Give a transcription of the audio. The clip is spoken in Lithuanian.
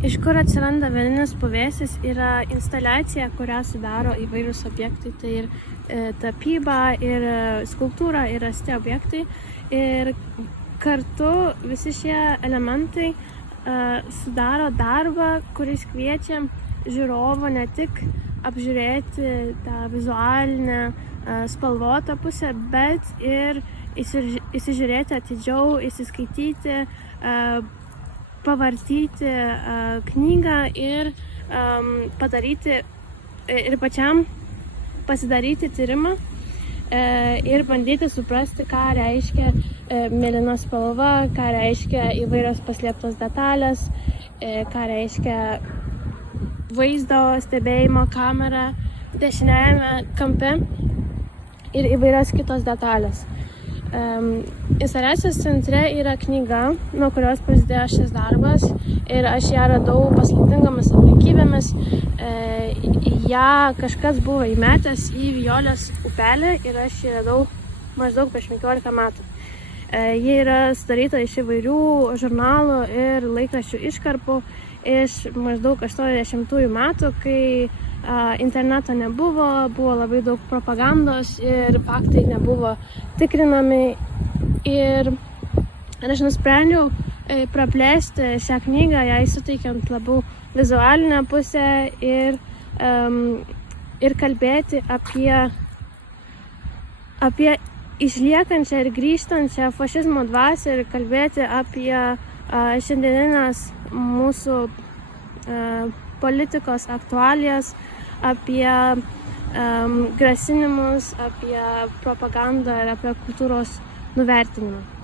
Iš kur atsiranda Velinis puvėsis yra instaliacija, kurią sudaro įvairūs objektai. Tai ir tapyba, ir skulptūra, ir rasti objektai. Ir kartu visi šie elementai sudaro darbą, kuris kviečia žiūrovą ne tik apžiūrėti tą vizualinę spalvotą pusę, bet ir įsižiūrėti atidžiau, įsiskaityti, pavartyti knygą ir padaryti ir pačiam pasidaryti tyrimą ir bandyti suprasti, ką reiškia mėlyna spalva, ką reiškia įvairios paslėptos detalės, ką reiškia vaizdo stebėjimo kamera dešiniajame kampe ir įvairios kitos detalės. Instaliacijos centre yra knyga, nuo kurios prasidėjo šis darbas ir aš ją radau paslaptingomis aplinkybėmis. Ją kažkas buvo įmetęs į Vijolės upelį ir aš ją radau maždaug prieš 15 metų. Ji yra sudaryta iš įvairių žurnalų ir laikraščių iškarpų iš maždaug 80-ųjų metų, kai interneto nebuvo, buvo labai daug propagandos ir faktai nebuvo tikrinami. Ir aš nusprendžiau praplėsti šią knygą, jai suteikiant labiau vizualinę pusę ir kalbėti apie išliekančią ir grįžtančią fašizmo dvasią ir kalbėti apie šiandieninės mūsų politikos aktualijas, apie grasinimus, apie propagandą ir apie kultūros nuvertinimą.